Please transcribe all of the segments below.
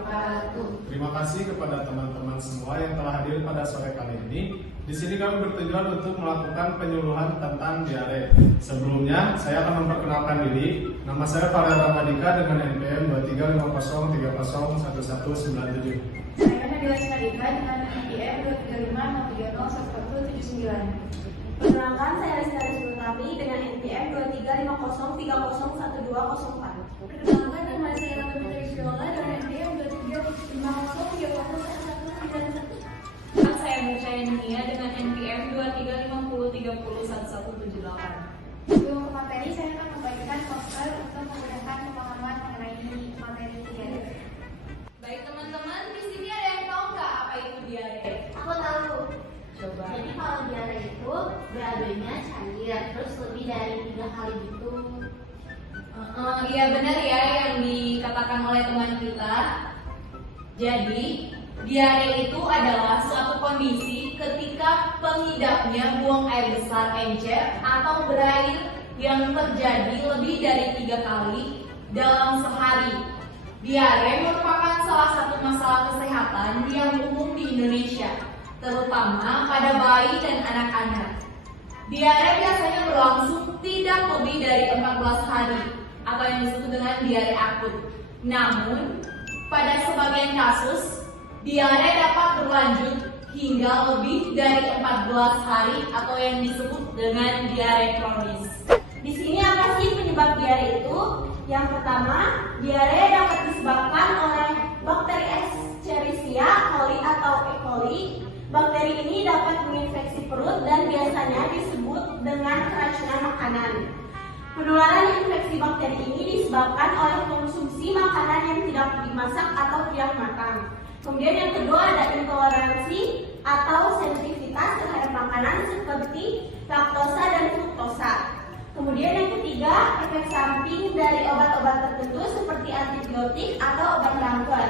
wabarakatuh. Terima kasih kepada teman-teman semua yang telah hadir pada sore kali ini. Di sini kami bertujuan untuk melakukan penyuluhan tentang diare. Sebelumnya, saya akan memperkenalkan diri. Nama saya Farel Ramadika dengan NPM 2350301197. Saya Nabila Syarika dengan NPM 235030179. Perkenalkan, saya Lestari Sultami dengan NPM 2350301204. Perkenalkan, nama saya Ratu Putri Viola dengan NPM 2350301191. Saya Mucaya Nia dengan NPM 2350301178. Sebelum ke materi, saya akan membagikan poster untuk memudahkan pemahaman mengenai materi diare. Baik teman-teman, di sini ada yang tahu nggak apa itu diare? Aku tahu. Coba. Jadi kalau diare itu BAB-nya cair, terus lebih dari 3 kali gitu. Iya benar ya yang dikatakan oleh teman kita. Jadi diare itu adalah suatu kondisi ketika pengidapnya buang air besar encer atau berair yang terjadi lebih dari 3 kali dalam sehari. Diare merupakan salah satu masalah kesehatan yang umum di Indonesia, terutama pada bayi dan anak-anak. Diare biasanya berlangsung tidak lebih dari 14 hari atau yang disebut dengan diare akut. Namun, pada sebagian kasus, diare dapat berlanjut hingga lebih dari 14 hari atau yang disebut dengan diare kronis. Di sini apa sih penyebab diare itu? Yang pertama, diare dapat disebabkan oleh bakteri Escherichia coli atau E. coli. Bakteri ini dapat menginfeksi perut dan biasanya disebut dengan keracunan makanan. Penularan infeksi bakteri ini disebabkan oleh konsumsi makanan yang tidak dimasak atau tidak matang. Kemudian yang kedua ada intoleransi atau sensitivitas terhadap makanan seperti laktosa dan fruktosa. Kemudian yang ketiga, efek samping dari obat-obat tertentu seperti antibiotik atau obat kanker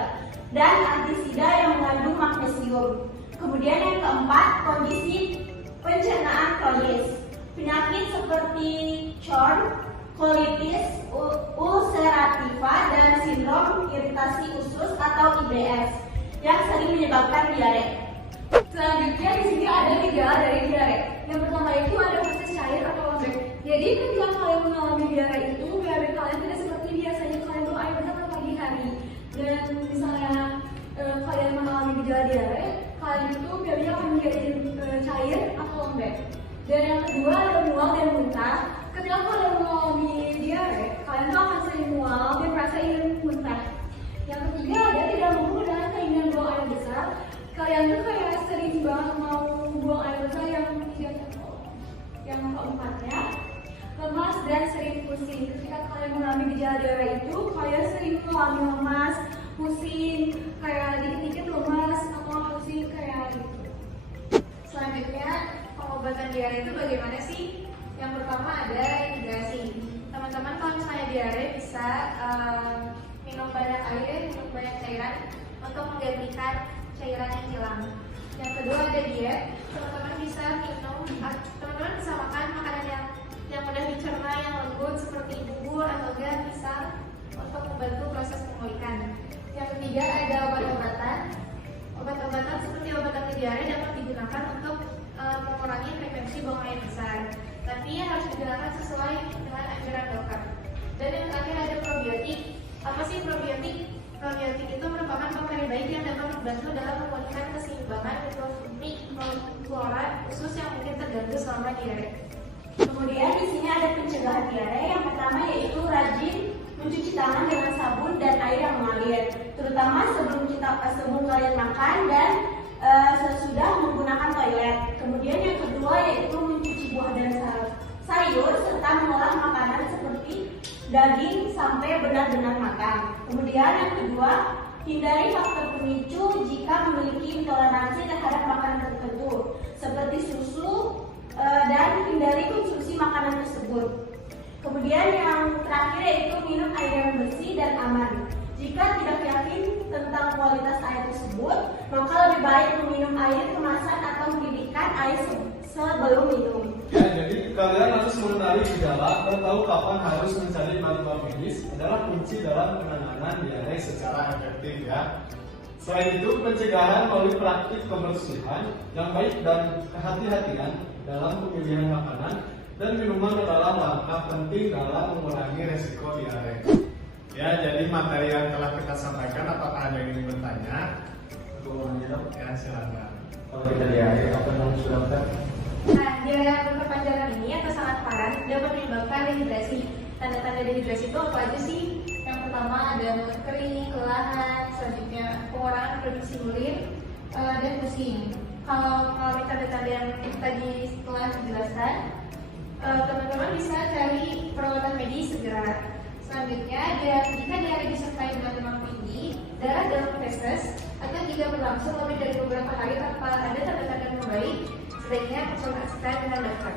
dan antisida yang mengandung magnesium. Kemudian yang keempat, kondisi pencernaan kronis. Penyakit seperti Crohn, colitis ulcerativa, dan sindrom iritasi usus atau IBS yang sering menyebabkan diare. Selanjutnya di sini ada gejala dari diare. Yang pertama itu ada fase cair atau lembek. Jadi ketika kalian mengalami diare itu, BAB kalian tidak seperti biasanya kalian buang air besar pada pagi hari. Dan misalnya kalian mengalami gejala diare, kalian itu BAB-nya akan menjadi cair atau lembek. Dan yang kedua ada mual dan muntah. Ketika kalian mengalami diare, kalian tuh akan sering mual dan merasa ingin muntah. Yang ketiga ada tidak mampu dengan keinginan buang air besar. Kalian tuh kayak sering banget mau buang air besar yang keempatnya, lemas dan sering pusing. Ketika kalian mengalami gejala diare itu, kalian sering mengalami lemas, pusing, kayak dikit-dikit lemas atau pusing kayak gitu. Selanjutnya, pengobatan diare itu bagaimana sih? Yang pertama ada hidrasi. Teman-teman kalau misalnya diare bisa minum banyak air, minum banyak cairan untuk menggantikan cairan yang hilang. Yang kedua ada diet. Teman-teman bisa makan makanan yang mudah dicerna, yang lembut seperti bubur atau pisang untuk membantu proses pemulihan. Yang ketiga ada obat-obatan. Obat-obatan seperti obat anti diare dapat digunakan untuk mengurangi frekuensi buang air besar, tapi harus digunakan sesuai dengan anjuran dokter. Dan yang terakhir ada probiotik. Apa sih probiotik? Probiotik itu merupakan bakteri baik yang dapat membantu dalam memulihkan keseimbangan mikroflora usus yang mungkin terganggu selama diare. Kemudian di sini ada pencegahan diare. Yang pertama yaitu rajin mencuci tangan dengan sabun dan air yang mengalir, terutama sebelum kalian makan dan sesudah menggunakan toilet. Kemudian yang kedua yaitu mencuci buah dan sayur serta mengolah makanan seperti daging sampai benar-benar matang. Kemudian yang kedua, hindari faktor pemicu jika memiliki intoleransi terhadap makanan tertentu seperti susu dan hindari konsumsi makanan tersebut. Kemudian yang terakhir yaitu minum air yang bersih dan aman. Jika tidak yakin tentang kualitas air tersebut, maka lebih baik meminum air kemasan atau mendidihkan air sebelum minum. Ya, jadi kalian harus mengenali gejala dan tahu kapan harus mencari bantuan medis adalah kunci dalam penanganan. penanganan diare secara efektif ya. Selain itu, pencegahan melalui praktik kebersihan yang baik dan kehati-hatian dalam pemilihan makanan dan minuman adalah langkah penting dalam mengurangi resiko diare. Ya, jadi materi yang telah kita sampaikan, apakah ada yang ingin bertanya? Ya, silakan. Kalau kita diare, apa yang sudah dokter? Nah, diare berkepanjangan ini atau sangat parah dapat menyebabkan dehidrasi. Tanda-tanda dehidrasi itu apa aja sih? Yang pertama ada mulut kering, kelelahan, selanjutnya pengurangan produksi urin, dan pusing. Kalau tanda-tanda yang tadi telah dijelaskan, teman-teman bisa cari perawatan medis segera. Selanjutnya, jika diare disertai dengan demam tinggi, darah dalam feses, atau jika berlangsung lebih dari beberapa hari tanpa ada tanda-tanda membaik, sebaiknya konsultasikan dengan dokter.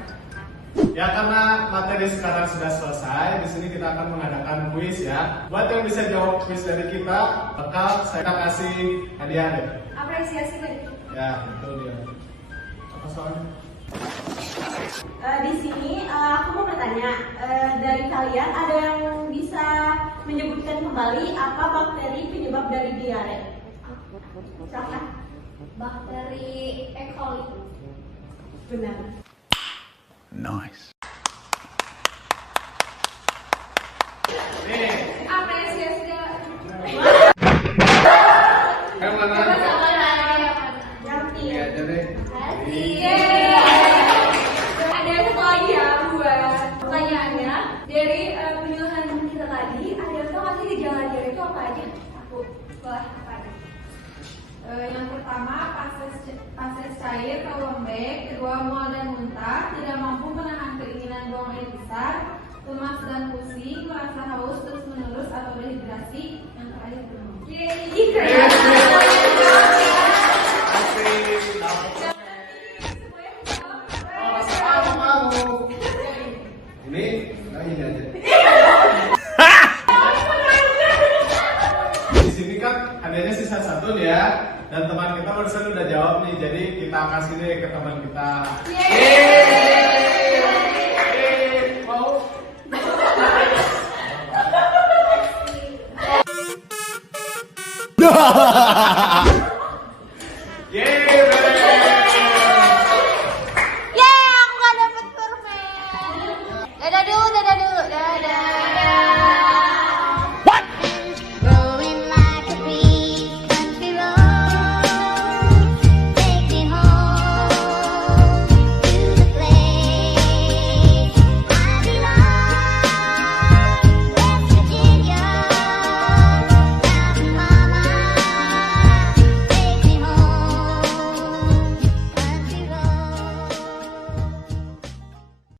Ya, karena materi sekarang sudah selesai, di sini kita akan mengadakan kuis ya. Buat yang bisa jawab kuis dari kita, bakal saya kasih hadiah deh. Apresiasi lagi. Ya, itu dia. Apa soalnya? Di sini aku mau bertanya, dari kalian ada yang bisa menyebutkan kembali apa bakteri penyebab dari diare? Silakan. Bakteri E. coli. Benar. Nice. Nih, Apresiasi. yang mana? Yang Iya, tiga. jadi. Ada satu lagi ya buat pertanyaannya dari pilihan kita tadi, ada yang tahu nggak sih gejala diare itu apa aja? Aku boleh apa aja? Yang pertama fases cair atau lembek, kedua mual dan muntah, tidak mampu menahan keinginan buang air besar, lemas dan pusing, merasa haus terus menerus atau dehidrasi, yang terakhir demam. Ih, keren. Ini, ini aja. Di sini kan hadiahnya sisa satu nih ya, dan teman kita barusan udah jawab nih, jadi kita kasih deh ke teman kita. Mau?